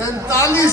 43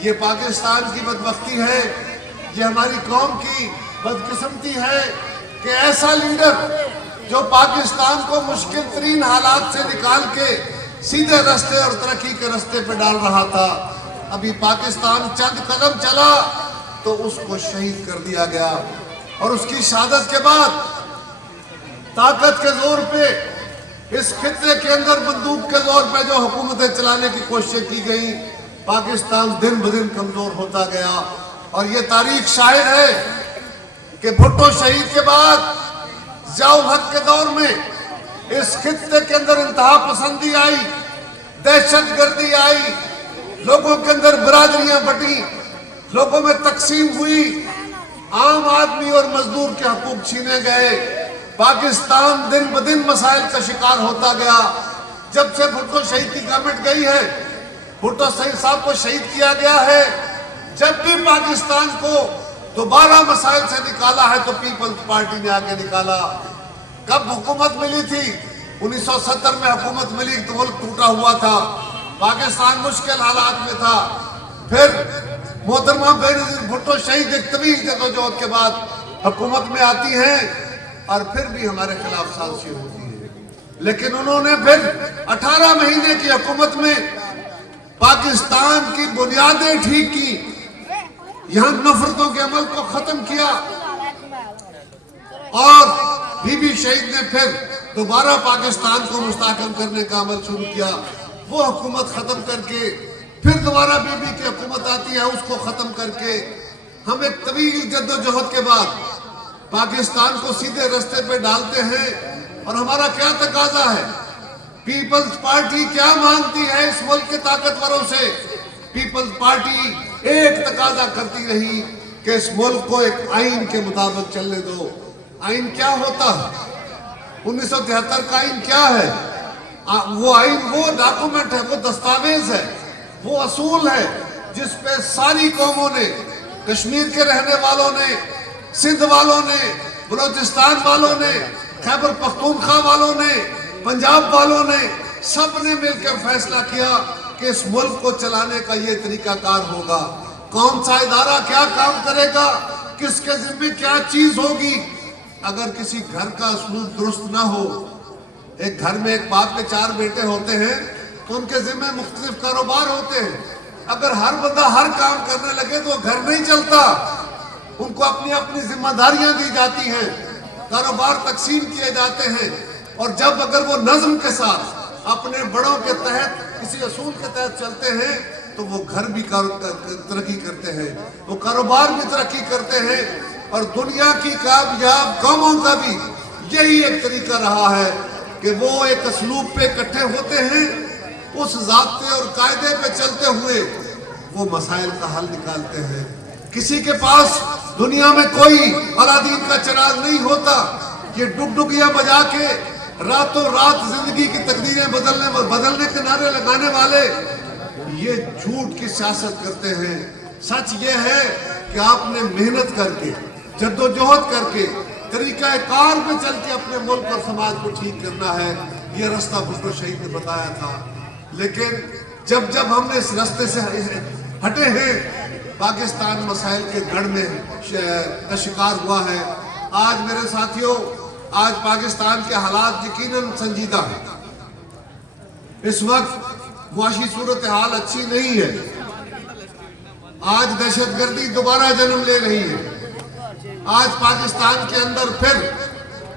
یہ پاکستان کی بدبختی ہے، یہ ہماری قوم کی بدقسمتی ہے کہ ایسا لیڈر جو پاکستان کو مشکل ترین حالات سے نکال کے سیدھے راستے اور ترقی کے راستے پہ ڈال رہا تھا، ابھی پاکستان چند قدم چلا تو اس کو شہید کر دیا گیا، اور اس کی شہادت کے بعد طاقت کے زور پہ اس خطے کے اندر بندوق کے زور پہ جو حکومتیں چلانے کی کوششیں کی گئی، پاکستان دن بدن کمزور ہوتا گیا۔ اور یہ تاریخ شاہد ہے کہ بھٹو شہید کے بعد ضیاء الحق کے دور میں اس خطے کے اندر انتہا پسندی آئی، دہشت گردی آئی، لوگوں کے اندر برادریاں بٹی، لوگوں میں تقسیم ہوئی، عام آدمی اور مزدور کے حقوق چھینے گئے، پاکستان دن بدن مسائل کا شکار ہوتا گیا۔ جب سے بھٹو شہید کی گورنمنٹ گئی ہے، بھٹو صاحب کو شہید کیا گیا ہے، جب بھی پاکستان کو دوبارہ مسائل سے نکالا ہے تو پیپلز پارٹی نے آگے نکالا۔ کب حکومت ملی تھی؟ 1970 میں حکومت ملی تو ملک ٹوٹا ہوا تھا، پاکستان مشکل حالات میں تھا۔ پھر محترمہ بے نظیر بھٹو شہید ایک طویل جدوجہد کے بعد حکومت میں آتی ہیں، اور پھر بھی ہمارے خلاف سازشیں ہوتی ہیں، لیکن انہوں نے پھر 18 مہینے کی حکومت میں پاکستان کی بنیادیں ٹھیک کی، یہاں نفرتوں کے عمل کو ختم کیا، اور بی بی شہید نے پھر دوبارہ پاکستان کو مستحکم کرنے کا عمل شروع کیا۔ وہ حکومت ختم کر کے پھر دوبارہ بی بی کی حکومت آتی ہے، اس کو ختم کر کے ہم ایک طویل جدوجہد کے بعد پاکستان کو سیدھے راستے پہ ڈالتے ہیں۔ اور ہمارا کیا تقاضا ہے؟ پیپلز پارٹی کیا مانگتی ہے اس ملک کے طاقتوروں سے؟ پیپلز پارٹی ایک تقاضا کرتی رہی کہ اس ملک کو ایک آئین کے مطابق چلنے دو۔ آئین کیا ہوتا ہے؟ 1973 کا آئین کیا ہے؟ وہ آئین وہ ڈاکومنٹ ہے، وہ دستاویز ہے، وہ اصول ہے جس پہ ساری قوموں نے، کشمیر کے رہنے والوں نے، سندھ والوں نے، بلوچستان والوں نے، خیبر پختونخوا والوں نے، پنجاب والوں نے، سب نے مل کے فیصلہ کیا کہ اس ملک کو چلانے کا یہ طریقہ کار ہوگا۔ کون سا ادارہ کیا کام کرے گا، کس کے ذمہ کیا چیز ہوگی۔ اگر کسی گھر کا اسلوب درست نہ ہو، ایک گھر میں ایک باپ کے 4 بیٹے ہوتے ہیں تو ان کے ذمہ مختلف کاروبار ہوتے ہیں، اگر ہر بندہ ہر کام کرنے لگے تو وہ گھر نہیں چلتا، ان کو اپنی اپنی ذمہ داریاں دی جاتی ہیں، کاروبار تقسیم کیے جاتے ہیں، اور جب اگر وہ نظم کے ساتھ اپنے بڑوں کے تحت کسی اصول کے تحت چلتے ہیں تو وہ گھر بھی ترقی کرتے ہیں، وہ کاروبار بھی ترقی کرتے ہیں، اور دنیا کی کامیاب قوموں کا بھی یہی ایک طریقہ رہا ہے کہ وہ ایک اسلوب پہ اکٹھے ہوتے ہیں، اس ضابطے اور قاعدے پہ چلتے ہوئے وہ مسائل کا حل نکالتے ہیں۔ کسی کے پاس دنیا میں کوئی علادین کا چراغ نہیں ہوتا، یہ ڈگڈگیاں بجا کے راتوں رات زندگی کی تقدیریں بدلنے کے نعرے لگانے والے یہ جھوٹ کی سیاست کرتے ہیں۔ سچ یہ ہے کہ آپ نے محنت کر کے، جدوجہد کر کے، طریقہ کار پہ چل کے اپنے ملک اور سماج کو ٹھیک کرنا ہے، یہ راستہ بھٹو شہید نے بتایا تھا۔ لیکن جب ہم نے اس راستے سے ہٹے ہیں، پاکستان مسائل کے گڑھ میں کا شکار ہوا ہے۔ آج میرے ساتھیوں، آج پاکستان کے حالات یقیناً سنجیدہ ہیں۔ اس وقت معاشی صورتحال اچھی نہیں ہے، آج دہشت گردی دوبارہ جنم لے رہی ہے، آج پاکستان کے اندر پھر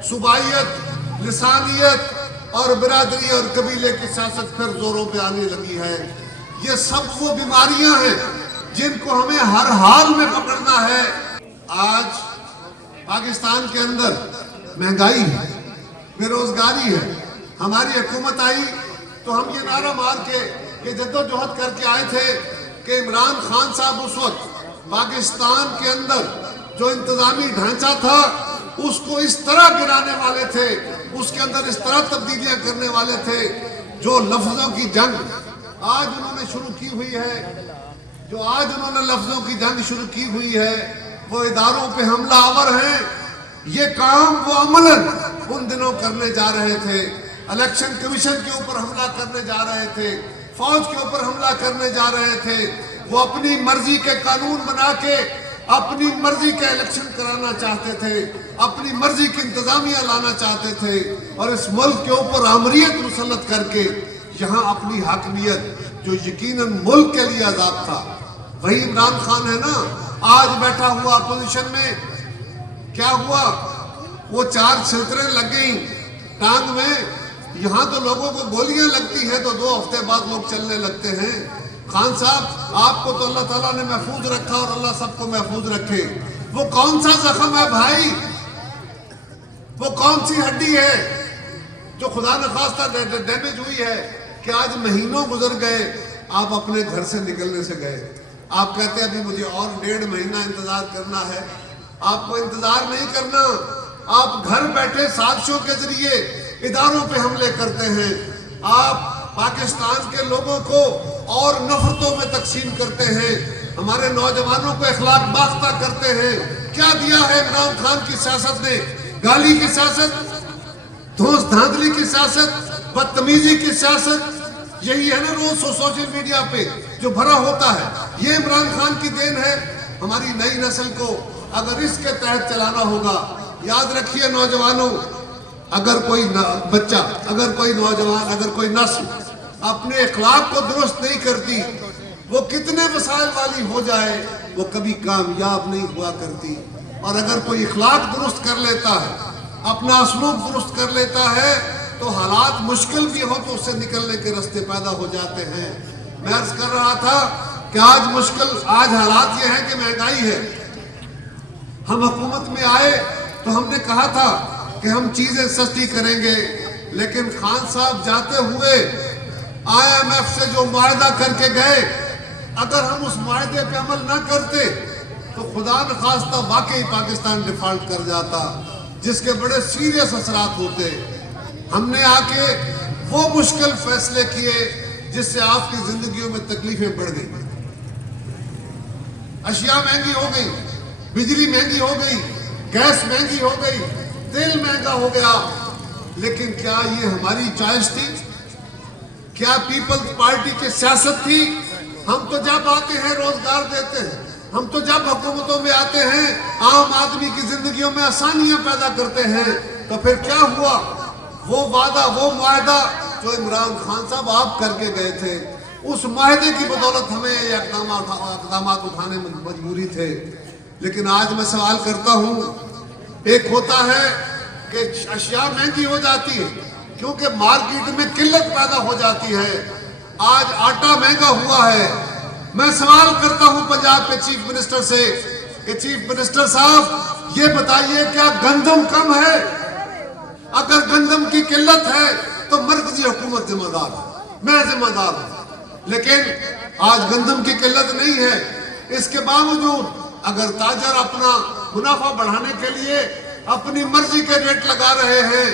صوبائیت، لسانیت اور برادری اور قبیلے کی سیاست پھر زوروں پہ آنے لگی ہے۔ یہ سب وہ بیماریاں ہیں جن کو ہمیں ہر حال میں پکڑنا ہے۔ آج پاکستان کے اندر مہنگائی ہے، بے روزگاری ہے۔ ہماری حکومت آئی تو ہم یہ نعرہ مار کے یہ جدوجہد کر کے آئے تھے کہ عمران خان صاحب اس وقت پاکستان کے اندر جو انتظامی ڈھانچہ تھا اس کو اس طرح گرانے والے تھے، اس کے اندر اس طرح تبدیلیاں کرنے والے تھے، جو لفظوں کی جنگ آج انہوں نے شروع کی ہوئی ہے، جو آج انہوں نے لفظوں کی جنگ شروع کی ہوئی ہے، وہ اداروں پہ حملہ آور ہیں۔ یہ کام وہ عملاً ان دنوں کرنے جا رہے تھے، الیکشن کمیشن کے اوپر حملہ کرنے جا رہے تھے، فوج کے اوپر حملہ کرنے جا رہے تھے، وہ اپنی مرضی کے قانون بنا کے اپنی مرضی کے الیکشن کرانا چاہتے تھے، اپنی مرضی کی انتظامیہ لانا چاہتے تھے، اور اس ملک کے اوپر آمریت مسلط کر کے یہاں اپنی حاکمیت جو یقیناً ملک کے لیے عذاب تھا، وہی عمران خان ہے نا آج بیٹھا ہوا اپوزیشن میں۔ کیا ہوا؟ وہ 4 چھلتریں لگ گئیں ٹانگ میں۔ یہاں تو لوگوں کو گولیاں لگتی ہیں تو 2 ہفتے بعد لوگ چلنے لگتے ہیں۔ خان صاحب آپ کو تو اللہ تعالیٰ نے محفوظ رکھا اور اللہ سب کو محفوظ رکھے۔ وہ کون سا زخم ہے بھائی؟ وہ کون سی ہڈی ہے جو خدا نخواستہ ڈیمیج ہوئی ہے کہ آج مہینوں گزر گئے، آپ اپنے گھر سے نکلنے سے گئے، آپ کہتے ہیں ابھی مجھے اور 1.5 مہینہ انتظار کرنا ہے۔ آپ کو انتظار نہیں کرنا، آپ گھر بیٹھے سازشوں کے ذریعے اداروں پہ حملے کرتے ہیں، آپ پاکستان کے لوگوں کو اور نفرتوں میں تقسیم کرتے ہیں، ہمارے نوجوانوں کو اخلاق باختہ کرتے ہیں۔ کیا دیا ہے عمران خان کی سیاست نے؟ گالی کی سیاست، دھوس دھاندلی کی سیاست، بدتمیزی کی سیاست، یہی ہے نا روز سوشل میڈیا پہ جو بھرا ہوتا ہے۔ یہ عمران خان کی دین ہے۔ ہماری نئی نسل کو اگر اس کے تحت چلانا ہوگا، یاد رکھیے نوجوانوں، اگر کوئی بچہ، اگر کوئی نوجوان، اگر کوئی نسل اپنے اخلاق کو درست نہیں کرتی، وہ کتنے وسائل والی ہو جائے وہ کبھی کامیاب نہیں ہوا کرتی۔ اور اگر کوئی اخلاق درست کر لیتا ہے، اپنا سلوک درست کر لیتا ہے، تو حالات مشکل بھی ہو تو اس سے نکلنے کے راستے پیدا ہو جاتے ہیں۔ میں عرض کر رہا تھا کہ آج حالات یہ ہیں کہ مہنگائی ہے۔ ہم حکومت میں آئے تو ہم نے کہا تھا کہ ہم چیزیں سستی کریں گے، لیکن خان صاحب جاتے ہوئے IMF سے جو معاہدہ کر کے گئے، اگر ہم اس معاہدے پہ عمل نہ کرتے تو خدا نخواستہ واقعی پاکستان ڈیفالٹ کر جاتا، جس کے بڑے سیریس اثرات ہوتے۔ ہم نے آ کے وہ مشکل فیصلے کیے جس سے آپ کی زندگیوں میں تکلیفیں بڑھ گئی، اشیاء مہنگی ہو گئی، بجلی مہنگی ہو گئی، گیس مہنگی ہو گئی، تیل مہنگا ہو گیا۔ لیکن کیا یہ ہماری چوائس تھی؟ کیا پیپلز پارٹی کی سیاست تھی؟ ہم تو جب آتے ہیں روزگار دیتے ہیں، ہم تو جب حکومتوں میں آتے ہیں عام آدمی کی زندگیوں میں آسانیاں پیدا کرتے ہیں، تو پھر کیا ہوا؟ وہ وعدہ، وہ معاہدہ جو عمران خان صاحب آپ کر کے گئے تھے، اس معاہدے کی بدولت ہمیں یہ اقدامات اٹھانے میں مجبوری تھے۔ لیکن آج میں سوال کرتا ہوں، ایک ہوتا ہے کہ اشیاء مہنگی ہو جاتی ہے کیونکہ مارکیٹ میں قلت پیدا ہو جاتی ہے۔ آج آٹا مہنگا ہوا ہے۔ میں سوال کرتا ہوں پنجاب کے چیف منسٹر سے کہ چیف منسٹر صاحب یہ بتائیے کیا گندم کم ہے؟ اگر گندم کی قلت ہے تو مرکزی حکومت ذمہ دار ہے، میں ذمہ دار ہوں، لیکن آج گندم کی قلت نہیں ہے۔ اس کے باوجود اگر تاجر اپنا منافع بڑھانے کے لیے اپنی مرضی کے ریٹ لگا رہے ہیں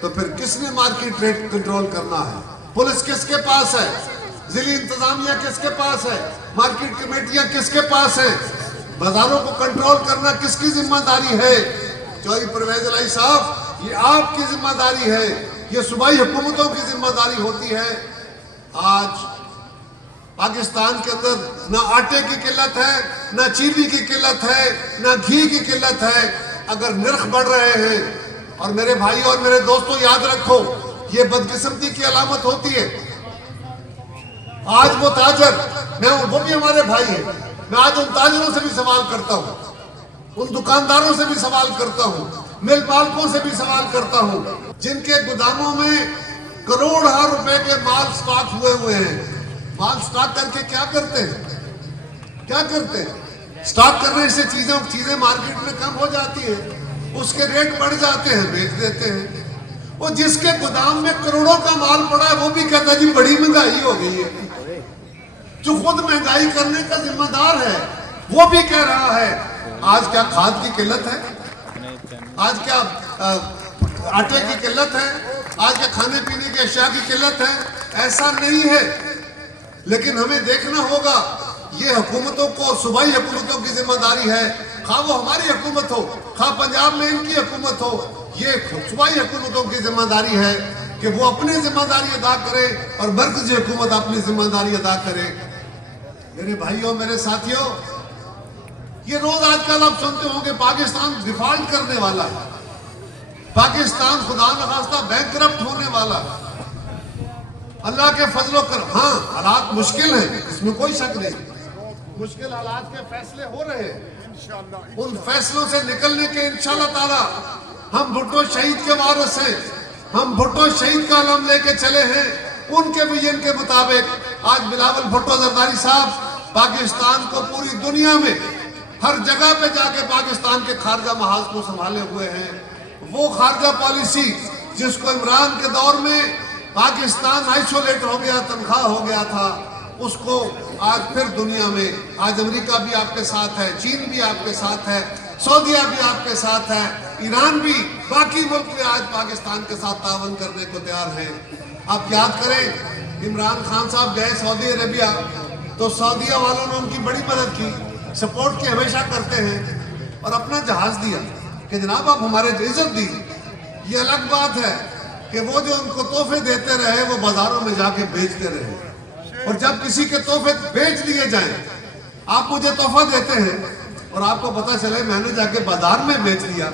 تو پھر کس نے مارکیٹ ریٹ کنٹرول کرنا ہے؟ پولیس کس کے پاس ہے؟ ضلعی انتظامیہ کس کے پاس ہے؟ مارکیٹ کمیٹیاں کس کے پاس ہیں؟ بازاروں کو کنٹرول کرنا کس کی ذمہ داری ہے؟ چودھری پرویز الہی صاحب، یہ آپ کی ذمہ داری ہے، یہ صوبائی حکومتوں کی ذمہ داری ہوتی ہے۔ آج پاکستان کے اندر نہ آٹے کی قلت ہے، نہ چینی کی قلت ہے، نہ گھی کی قلت ہے۔ اگر نرخ بڑھ رہے ہیں، اور میرے بھائی اور میرے دوستوں یاد رکھو، یہ بدقسمتی کی علامت ہوتی ہے۔ آج وہ تاجر، وہ بھی ہمارے بھائی ہیں، میں آج ان تاجروں سے بھی سوال کرتا ہوں، ان دکانداروں سے بھی سوال کرتا ہوں، مل مالکوں سے بھی سوال کرتا ہوں، جن کے گوداموں میں کروڑوں روپے کے مال سٹاک ہوئے ہیں۔ مال سٹاک کر کے کیا کرتے ہیں؟ کیا کرتے ہیں؟ سٹاک کرنے سے چیزیں مارکیٹ میں کم ہو جاتی ہیں، اس کے ریٹ بڑھ جاتے ہیں، بیچ دیتے ہیں۔ وہ جس کے گودام میں کروڑوں کا مال پڑا ہے وہ بھی کہتا ہے جی بڑی مہنگائی ہو گئی ہے۔ جو خود مہنگائی کرنے کا ذمہ دار ہے وہ بھی کہہ رہا ہے آج کیا کھاد کی قلت ہے؟ آج کیا آٹے کی قلت ہے؟ آج کیا کھانے پینے کی اشیاء کی قلت ہے؟ ایسا نہیں ہے، لیکن ہمیں دیکھنا ہوگا، یہ حکومتوں کو، صوبائی حکومتوں کی ذمہ داری ہے، خواہ وہ ہماری حکومت ہو، خواہ پنجاب میں ان کی حکومت ہو، یہ صوبائی حکومتوں کی ذمہ داری ہے کہ وہ اپنی ذمہ داری ادا کرے اور مرکزی حکومت اپنی ذمہ داری ادا کرے۔ میرے بھائیوں میرے ساتھیوں، یہ روز آج کل آپ سنتے ہوں کہ پاکستان ڈیفالٹ کرنے والا ہے، پاکستان خدا نخواستہ بینکرپٹ ہونے والا ہے۔ اللہ کے فضل و کرم، ہاں حالات مشکل ہیں، اس میں کوئی شک نہیں، مشکل حالات کے فیصلے ہو رہے ہیں، ان فیصلوں سے نکلنے کے انشاءاللہ تعالی ہم بھٹو شہید کے وارث ہیں، ہم بھٹو شہید کا علم لے کے چلے ہیں، ان کے ویژن کے مطابق آج بلاول بھٹو زرداری صاحب پاکستان کو پوری دنیا میں ہر جگہ پہ جا کے پاکستان کے خارجہ محاذ کو سنبھالے ہوئے ہیں۔ وہ خارجہ پالیسی جس کو عمران کے دور میں پاکستان آئسولیٹ ہو گیا، تنخواہ ہو گیا تھا، اس کو آج پھر دنیا میں، آج امریکہ بھی آپ کے ساتھ ہے، چین بھی آپ کے ساتھ ہے، سعودیہ بھی آپ کے ساتھ ہے، ایران بھی، باقی ملک بھی آج پاکستان کے ساتھ تعاون کرنے کو تیار ہیں۔ آپ یاد کریں عمران خان صاحب گئے سعودی عربیہ تو سعودیہ والوں نے ان کی بڑی مدد کی، سپورٹ کی ہمیشہ کرتے ہیں، اور اپنا جہاز دیا کہ جناب آپ ہمارے عزت دی۔ یہ الگ بات ہے کہ وہ جو ان کو تحفے دیتے رہے وہ بازاروں میں جا کے بیچتے رہے، اور جب کسی کے تحفے بیچ دیے جائیں، آپ مجھے تحفہ دیتے ہیں اور آپ کو پتہ چلے میں نے جا کے بازار میں بیچ دیا،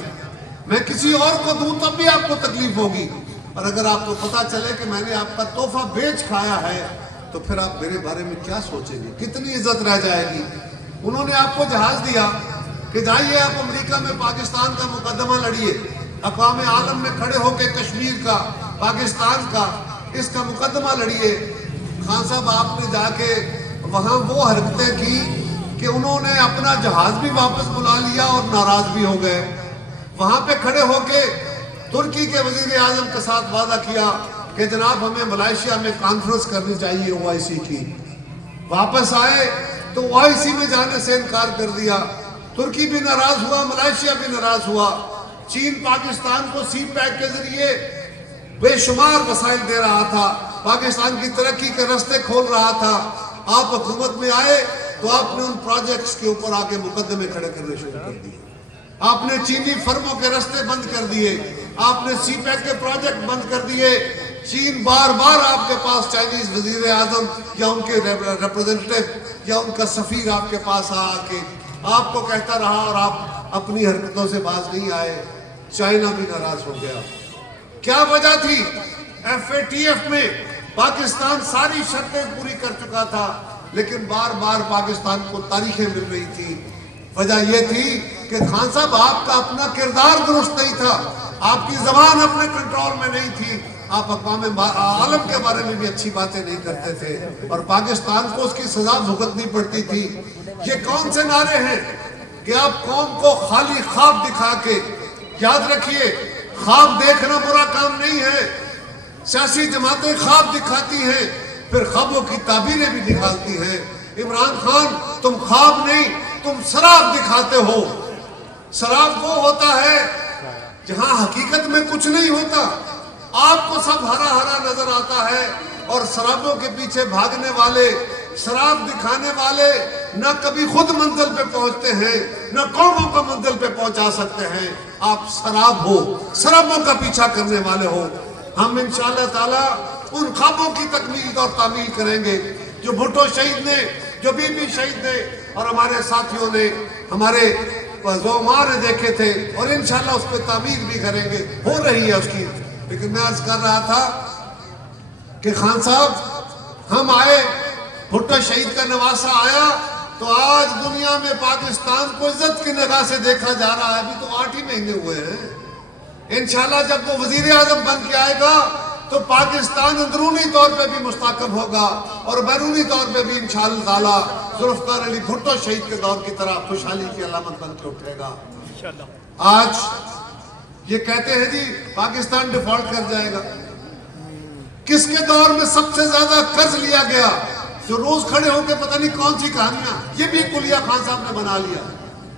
میں کسی اور کو دوں تب بھی آپ کو تکلیف ہوگی، اور اگر آپ کو پتہ چلے کہ میں نے آپ کا تحفہ بیچ کھایا ہے تو پھر آپ میرے بارے میں کیا سوچیں گے، کتنی عزت رہ جائے گی۔ انہوں نے آپ کو جہاز دیا کہ جائیے آپ امریکہ میں پاکستان کا مقدمہ لڑیے، اقوام عالم میں کھڑے ہو کے کشمیر کا، پاکستان کا، اس کا مقدمہ لڑیے۔ خان صاحب آپ نے جا کے وہاں وہ حرکتیں کی کہ انہوں نے اپنا جہاز بھی واپس بلا لیا اور ناراض بھی ہو گئے۔ وہاں پہ کھڑے ہو کے ترکی کے وزیر اعظم کے ساتھ وعدہ کیا کہ جناب ہمیں ملائیشیا میں کانفرنس کرنی چاہیے OIC کی۔ واپس آئے تو OIC میں جانے سے انکار کر دیا، ترکی بھی ناراض ہوا، ملائیشیا بھی ناراض ہوا۔ چین پاکستان کو سی پیک کے ذریعے بے شمار وسائل دے رہا تھا، پاکستان کی ترقی کے راستے کھول رہا تھا۔ آپ حکومت میں آئے تو آپ نے ان پروجیکٹس کے اوپر آ کے مقدمے کھڑے کرنے شروع کر دیے، آپ نے چینی فرموں کے راستے بند کر دیے، آپ نے سی پیک کے پروجیکٹ بند کر دیے۔ چین بار بار آپ کے پاس چائنیز وزیر اعظم یا ان کے ریپریزنٹیو یا ان کا سفیر آپ کے پاس آ کے آپ کو کہتا رہا، اور آپ اپنی حرکتوں سے باز نہیں آئے۔ چائنا بھی ناراض ہو گیا۔ کیا وجہ تھی؟ FATF میں پاکستان ساری شرطیں پوری کر چکا تھا، لیکن بار بار پاکستان کو تاریخیں مل رہی تھی۔ وجہ یہ تھی کہ خان صاحب آپ کا اپنا کردار درست نہیں تھا، آپ کی زبان اپنے کنٹرول میں نہیں تھی، آپ اقوام عالم کے بارے میں بھی اچھی باتیں نہیں کرتے تھے، اور پاکستان کو اس کی سزا بھگتنی پڑتی تھی۔ یہ کون سے نعرے ہیں کہ آپ قوم کو خالی خواب دکھا کے، یاد رکھیے خواب دیکھنا برا کام نہیں ہے، سیاسی جماعتیں خواب دکھاتی ہیں پھر خوابوں کی تعبیریں بھی نکالتی ہیں۔ عمران خان تم خواب نہیں، تم سراب دکھاتے ہو۔ سراب وہ ہوتا ہے جہاں حقیقت میں کچھ نہیں ہوتا، آپ کو سب ہرا ہرا نظر آتا ہے، اور سرابوں کے پیچھے بھاگنے والے، سراب دکھانے والے نہ کبھی خود منزل پہ پہنچتے ہیں، نہ قوموں کو منزل پہ پہنچا سکتے ہیں۔ آپ سراب ہو، سرابوں کا پیچھا کرنے والے ہو۔ ہم انشاءاللہ تعالیٰ ان خوابوں کی تکمیل اور تعمیل کریں گے جو بھٹو شہید نے، جو بی بی شہید نے، اور ہمارے ساتھیوں نے، ہمارے زعماء نے دیکھے تھے، اور انشاءاللہ اس پہ تعمیر بھی کریں گے، ہو رہی ہے اس کی۔ لیکن میں عرض کر رہا تھا کہ خان صاحب ہم آئے، بھٹو شہید کا نواسہ آیا تو آج دنیا میں پاکستان کو عزت کی نگاہ سے دیکھا جا رہا ہے۔ ابھی تو 8 ہی مہینے ہوئے ہیں، انشاءاللہ جب وہ وزیر اعظم بن کے آئے گا تو پاکستان اندرونی طور پہ بھی مستحکم ہوگا، اور بیرونی طور پہ بھی انشاءاللہ تعالیٰ ذوالفقار علی بھٹو شہید کے دور کی طرح خوشحالی کی علامت بن کے اٹھے گا۔ آج یہ کہتے ہیں جی پاکستان ڈیفالٹ کر جائے گا، کس کے دور میں سب سے زیادہ قرض لیا گیا؟ جو روز کھڑے ہو کے پتہ نہیں کون سی کہانیاں، یہ بھی کلیہ خان صاحب نے بنا لیا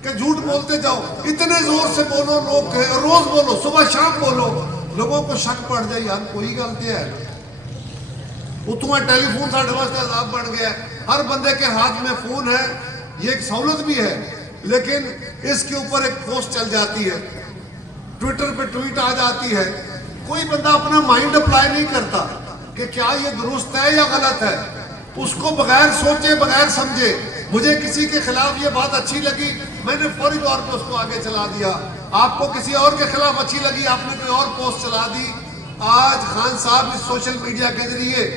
کہ جھوٹ بولتے جاؤ، اتنے زور سے بولو، لوگ کہیں روز بولو، صبح شام بولو، لوگوں کو شک پڑ جائے یار کوئی غلطی ہے۔ وہ تمہیں ٹیلی فون سا ڈبس کا عذاب بڑھ گیا ہے، ہر بندے کے ہاتھ میں فون ہے، یہ ایک سہولت بھی ہے، لیکن اس کے اوپر ایک پوسٹ چل جاتی ہے، ٹویٹر پہ ٹویٹ آ جاتی ہے، کوئی بندہ اپنا مائنڈ اپلائی نہیں کرتا کہ کیا یہ درست ہے یا غلط ہے۔ اس کو بغیر سوچے بغیر سمجھے، مجھے کسی کے خلاف یہ بات اچھی لگی، میں نے فوری طور پہ اس کو آگے چلا دیا، آپ کو کسی اور کے خلاف اچھی لگی، آپ نے کوئی اور پوسٹ چلا دی۔ آج خان صاحب اس سوشل میڈیا کے ذریعے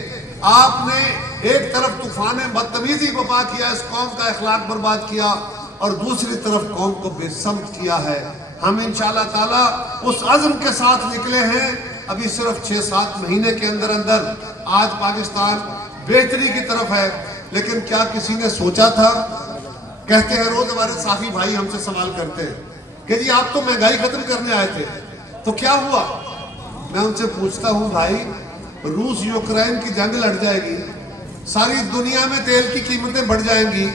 آپ نے ایک طرف طوفان بدتمیزی برپا کیا، اس قوم کا اخلاق برباد کیا، اور دوسری طرف قوم کو بے سمت کیا ہے۔ ہم انشاءاللہ تعالی اس عزم کے ساتھ نکلے ہیں، ابھی صرف 6-7 مہینے کے اندر اندر آج پاکستان بہتری کی طرف ہے۔ لیکن کیا کسی نے سوچا تھا؟ کہتے ہیں روز ہمارے صحافی بھائی ہم سے سوال کرتے ہیں کہ جی آپ تو مہنگائی ختم کرنے آئے تھے، تو کیا ہوا؟ میں ان سے پوچھتا ہوں بھائی، روس یوکرین کی جنگ لڑ جائے گی، ساری دنیا میں تیل کی قیمتیں بڑھ جائیں گی،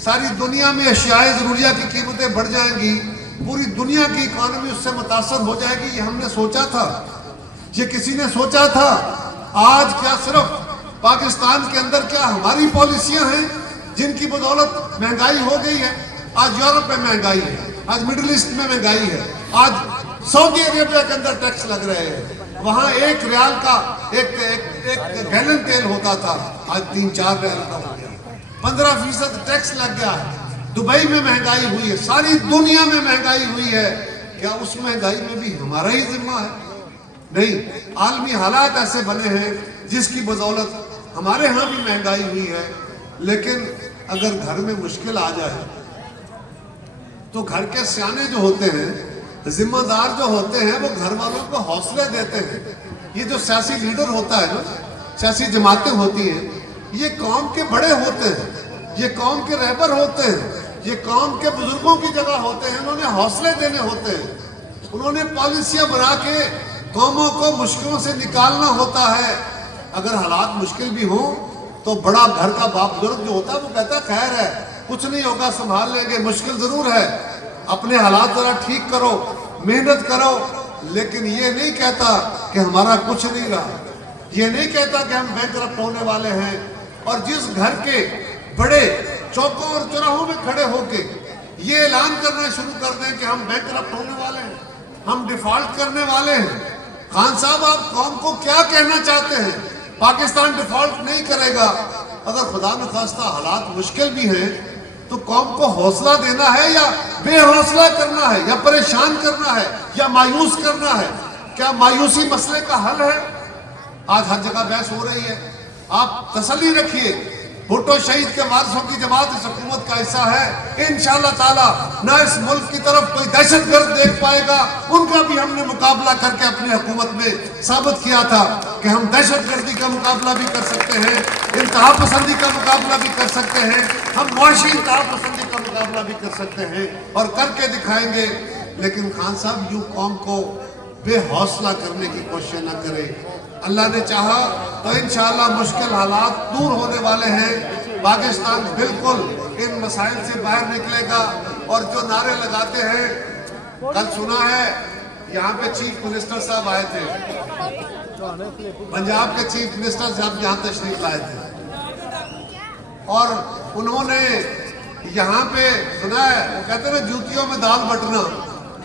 ساری دنیا میں اشیاء ضروریہ کی قیمتیں بڑھ جائیں گی، پوری دنیا کی اکانومی اس سے متاثر ہو جائے گی، یہ ہم نے سوچا تھا؟ یہ کسی نے سوچا تھا؟ آج کیا صرف پاکستان کے اندر کیا ہماری پالیسیاں ہیں جن کی بدولت مہنگائی ہو گئی ہے؟ آج یورپ میں مہنگائی ہے، آج مڈل ایسٹ میں مہنگائی ہے، آج سعودی عربیہ کے اندر ٹیکس لگ رہے ہیں، وہاں 1 ریال کا ایک گیلن تیل ہوتا تھا، آج 3-4 ریال کا ہو گیا، 15% ٹیکس لگ گیا ہے۔ دبئی میں مہنگائی ہوئی ہے، ساری دنیا میں مہنگائی ہوئی ہے، کیا اس مہنگائی میں بھی ہمارا ہی ذمہ ہے؟ نہیں، عالمی حالات ایسے بنے ہیں جس کی بدولت ہمارے ہاں بھی مہنگائی ہوئی ہے۔ لیکن اگر گھر میں مشکل آ جائے تو گھر کے سیانے جو ہوتے ہیں، ذمہ دار جو ہوتے ہیں، وہ گھر والوں کو حوصلے دیتے ہیں۔ یہ جو سیاسی لیڈر ہوتا ہے نا، سیاسی جماعتیں ہوتی ہیں، یہ قوم کے بڑے ہوتے ہیں، یہ قوم کے رہبر ہوتے ہیں، یہ قوم کے بزرگوں کی جگہ ہوتے ہیں، انہوں نے حوصلے دینے ہوتے ہیں، انہوں نے پالیسیاں بنا کے قوموں کو مشکلوں سے نکالنا ہوتا ہے۔ اگر حالات مشکل بھی ہوں تو بڑا گھر کا باپ بزرگ جو ہوتا ہے وہ کہتا ہے خیر ہے، کچھ نہیں ہوگا، سنبھال لیں گے، مشکل ضرور ہے، اپنے حالات ذرا ٹھیک کرو، محنت کرو، لیکن یہ نہیں کہتا کہ ہمارا کچھ نہیں رہا، یہ نہیں کہتا کہ ہم بینکرپٹ ہونے والے ہیں۔ اور جس گھر کے بڑے چوکوں اور چوراہوں میں کھڑے ہو کے یہ اعلان کرنا شروع کر دیں کہ ہم بینکرپٹ ہونے والے ہیں، ہم ڈیفالٹ کرنے والے ہیں، خان صاحب آپ قوم کو کیا کہنا چاہتے ہیں؟ پاکستان ڈیفالٹ نہیں کرے گا۔ اگر خدا نخواستہ حالات مشکل بھی ہیں تو قوم کو حوصلہ دینا ہے یا بے حوصلہ کرنا ہے، یا پریشان کرنا ہے، یا مایوس کرنا ہے؟ کیا مایوسی مسئلے کا حل ہے؟ آج ہر جگہ بحث ہو رہی ہے، آپ تسلی رکھیے، بھٹو شہید کے وارثوں کی جماعت اس حکومت کا حصہ ہے، انشاءاللہ تعالی نہ اس ملک کی طرف کوئی دہشت گرد دیکھ پائے گا۔ ان کا بھی ہم نے مقابلہ کر کے اپنی حکومت میں ثابت کیا تھا کہ ہم دہشت گردی کا مقابلہ بھی کر سکتے ہیں، انتہا پسندی کا مقابلہ بھی کر سکتے ہیں، ہم معاشی انتہا پسندی کا مقابلہ بھی کر سکتے ہیں اور کر کے دکھائیں گے۔ لیکن خان صاحب یوں قوم کو بے حوصلہ کرنے کی کوشش نہ کرے۔ اللہ نے چاہا تو انشاءاللہ مشکل حالات دور ہونے والے ہیں، پاکستان بالکل ان مسائل سے باہر نکلے گا۔ اور جو نعرے لگاتے ہیں، کل سنا ہے یہاں پہ چیف منسٹر صاحب آئے تھے، پنجاب کے چیف منسٹر صاحب یہاں تشریف لائے تھے، اور انہوں نے یہاں پہ سنا ہے، وہ کہتے ہیں جوتیوں میں دال بٹنا،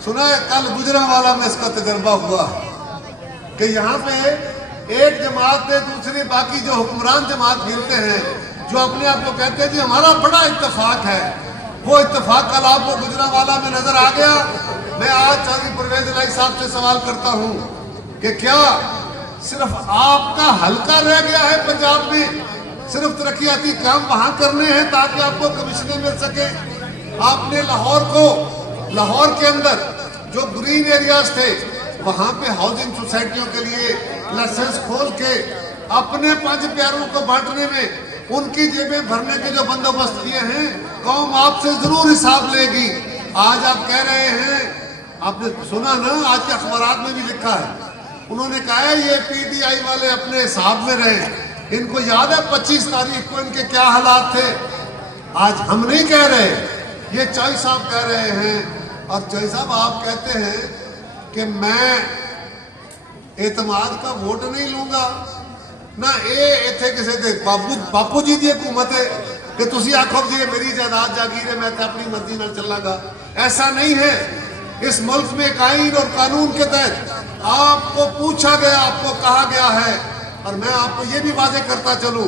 سنا ہے کل گجرانوالہ میں اس کا تجربہ ہوا کہ یہاں پہ ایک جماعت نے دوسری، باقی جو حکمران جماعت ملتے ہیں، جو اپنے آپ کو کہتے ہیں جی ہمارا بڑا اتفاق ہے، وہ اتفاق کل آپ کو گجرانوالہ میں نظر آ گیا۔ میں آج چودھری پرویز الہی صاحب سے سوال کرتا ہوں کہ کیا صرف آپ کا حلقہ رہ گیا ہے پنجاب میں، صرف ترقیاتی کام وہاں کرنے ہیں تاکہ آپ کو کمیشنیں مل سکیں؟ آپ نے لاہور کے اندر جو گرین ایریاز تھے وہاں پہ ہاؤسنگ سوسائٹیوں کے لیے لائسنس کھول کے اپنے 5 پیاروں کو بانٹنے میں ان کی جیبیں بھرنے کے جو بندوبست کیے ہیں، قوم آپ سے ضرور حساب لے گی۔ آج آپ کہہ رہے ہیں، آپ نے سنا نا آج کے اخبارات میں بھی لکھا ہے، انہوں نے کہا ہے یہ پی ٹی آئی والے اپنے حساب میں رہے، ان کو یاد ہے 25 تاریخ کو ان کے کیا حالات تھے۔ آج ہم نہیں کہہ رہے، یہ چوئی صاحب کہہ رہے ہیں۔ اور چوئی صاحب آپ کہتے ہیں کہ میں اعتماد کا ووٹ نہیں لوں گا، نہ ایتھے کسے دے باپو جی دی حکومت ہے کہ تسی آکھو جی میری جائیداد جاگیر ہے میں تے اپنی مرضی نال چلا گا۔ ایسا نہیں ہے۔ اس ملک میں آئین اور قانون کے تحت آپ کو پوچھا گیا، آپ کو کہا گیا ہے، اور میں آپ کو یہ بھی واضح کرتا چلوں،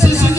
CCG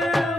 ਚੱਲ